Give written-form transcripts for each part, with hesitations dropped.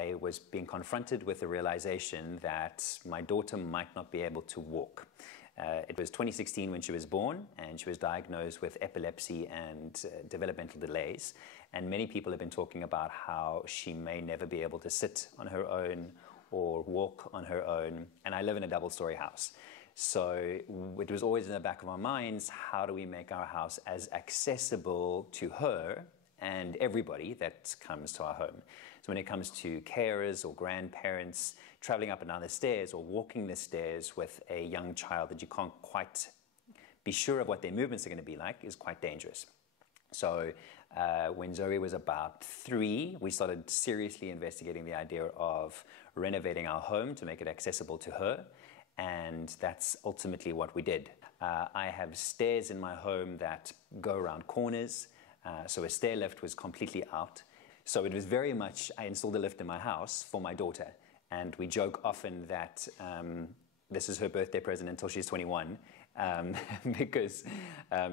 I was being confronted with the realization that my daughter might not be able to walk. It was 2016 when she was born, and she was diagnosed with epilepsy and developmental delays. And many people have been talking about how she may never be able to sit on her own or walk on her own. And I live in a double-story house. So it was always in the back of our minds, how do we make our house as accessible to her and everybody that comes to our home? So when it comes to carers or grandparents, traveling up and down the stairs or walking the stairs with a young child that you can't quite be sure of what their movements are going to be like is quite dangerous. So when Zoe was about 3, we started seriously investigating the idea of renovating our home to make it accessible to her. And that's ultimately what we did. I have stairs in my home that go around corners. So a stair lift was completely out. So it was very much, I installed a lift in my house for my daughter. And we joke often that this is her birthday present until she's 21, because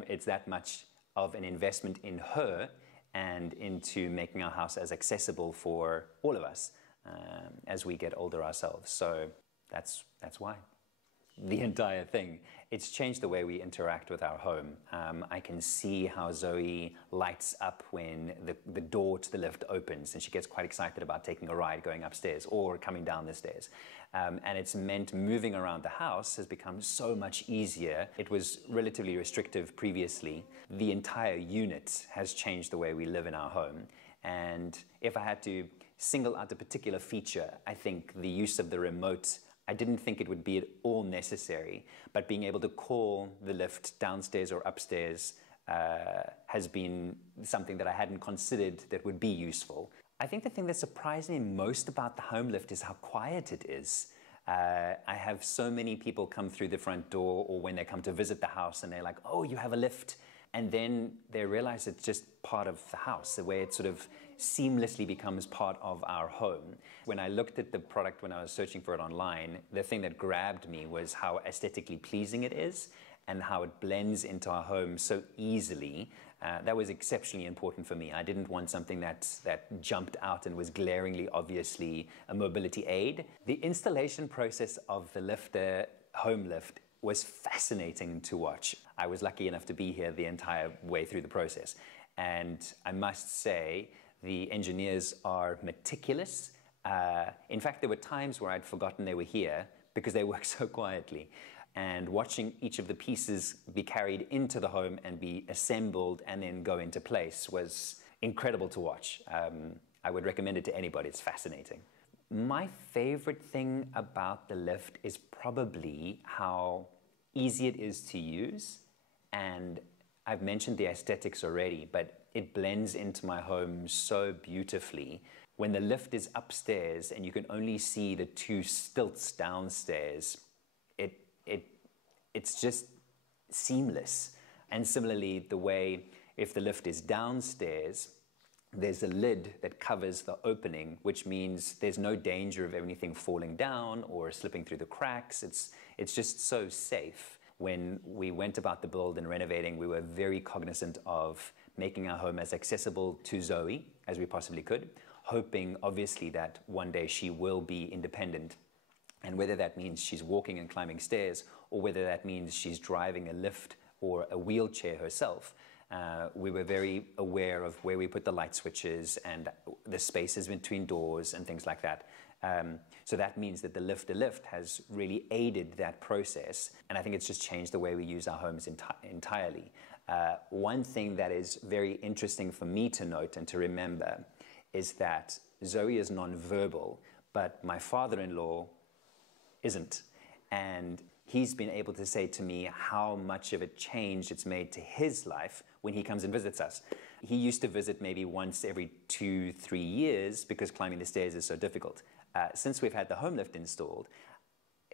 it's that much of an investment in her and into making our house as accessible for all of us as we get older ourselves. So that's why. The entire thing. It's changed the way we interact with our home. I can see how Zoe lights up when the door to the lift opens, and she gets quite excited about taking a ride going upstairs or coming down the stairs. And it's meant moving around the house has become so much easier. It was relatively restrictive previously. The entire unit has changed the way we live in our home. And if I had to single out a particular feature, I think the use of the remote, I didn't think it would be at all necessary, but being able to call the lift downstairs or upstairs has been something that I hadn't considered that would be useful. I think the thing that surprised me most about the home lift is how quiet it is. I have so many people come through the front door, or when they come to visit the house and they're like, oh, you have a lift. And then they realize it's just part of the house, the way it sort of seamlessly becomes part of our home. When I looked at the product, when I was searching for it online, the thing that grabbed me was how aesthetically pleasing it is and how it blends into our home so easily. That was exceptionally important for me. I didn't want something that jumped out and was glaringly, obviously, a mobility aid. The installation process of the Lifta home lift was fascinating to watch. I was lucky enough to be here the entire way through the process. And I must say, the engineers are meticulous. In fact, there were times where I'd forgotten they were here because they work so quietly. And watching each of the pieces be carried into the home and be assembled and then go into place was incredible to watch. I would recommend it to anybody. It's fascinating. My favorite thing about the lift is probably how easy it is to use. And I've mentioned the aesthetics already, but it blends into my home so beautifully. When the lift is upstairs and you can only see the 2 stilts downstairs, it's just seamless. And similarly, the way if the lift is downstairs, there's a lid that covers the opening, which means there's no danger of anything falling down or slipping through the cracks. It's just so safe. When we went about the build and renovating, we were very cognizant of making our home as accessible to Zoe as we possibly could, hoping obviously that one day she will be independent. And whether that means she's walking and climbing stairs, or whether that means she's driving a lift or a wheelchair herself, we were very aware of where we put the light switches and the spaces between doors and things like that. So that means that the Lifta lift has really aided that process. And I think it's just changed the way we use our homes entirely. One thing that is very interesting for me to note and to remember is that Zoe is non-verbal, but my father-in-law isn't. And he's been able to say to me how much of a change it's made to his life when he comes and visits us. He used to visit maybe once every 2-3 years because climbing the stairs is so difficult. Since we've had the home lift installed,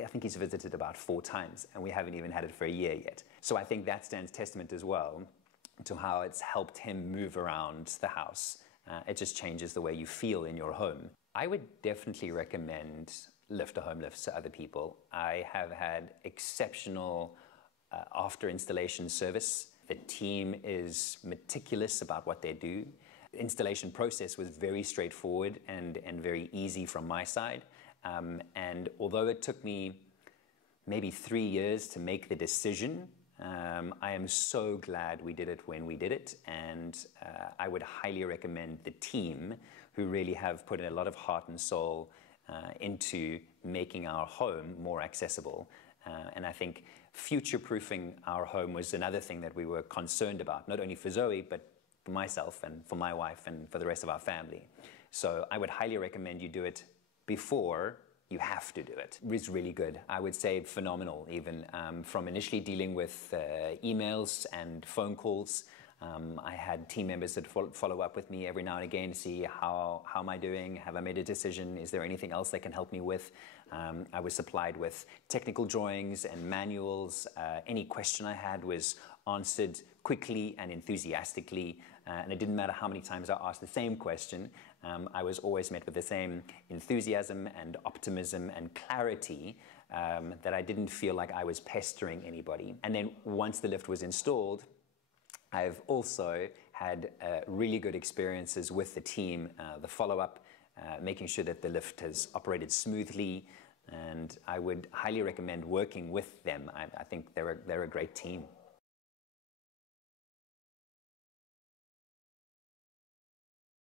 I think he's visited about 4 times, and we haven't even had it for a year yet. So I think that stands testament as well to how it's helped him move around the house. It just changes the way you feel in your home. I would definitely recommend Lifta home lifts to other people. I have had exceptional after installation service. The team is meticulous about what they do. installation process was very straightforward and very easy from my side. And although it took me maybe 3 years to make the decision, I am so glad we did it when we did it, and I would highly recommend the team who really have put in a lot of heart and soul into making our home more accessible. And I think future-proofing our home was another thing that we were concerned about, not only for Zoe, but for myself and for my wife and for the rest of our family. So I would highly recommend you do it before you have to do it. It's really good. I would say phenomenal, even from initially dealing with emails and phone calls. I had team members that follow up with me every now and again to see how am I doing, have I made a decision, is there anything else they can help me with. I was supplied with technical drawings and manuals. Any question I had was answered quickly and enthusiastically, and it didn't matter how many times I asked the same question. I was always met with the same enthusiasm and optimism and clarity that I didn't feel like I was pestering anybody. And then once the lift was installed, I've also had really good experiences with the team, the follow-up, making sure that the lift has operated smoothly, and I would highly recommend working with them. I think they're a great team.